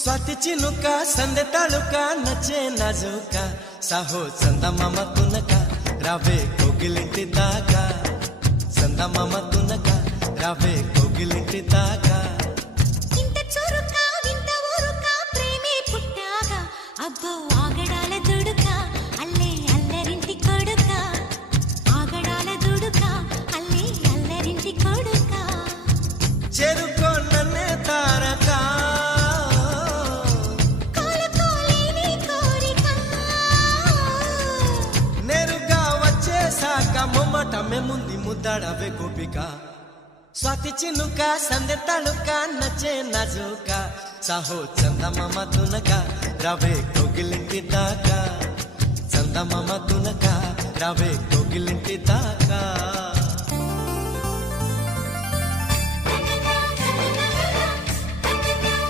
स्वाती चिनुका संदे तालुका नचे नाजुका साहो चंदा मामा तुनका रावे कोगिलिंटी दागा चंदा मामा तुनका रावे कोगिलिंटी दागा इंत चुरुका विंत ऊरुका प्रेमे पुट्टागा अब्बो आगडाల దుడుకా అల్లే అల్లరింటి కొడుకా ఆగడాల దుడుకా అల్లే అల్లరింటి కొడుకా చెరుకో నన్నే తారకా మొమ్మటమే ముందు ముద్దాడవే గోపిక స్వాతి చినుక సందె తళుక నచ్చే నాజుక సాహో చందమామ తునక రవే కోగిలింటి దాకా చందమామ తునక రవే కోగిలింటి దాకా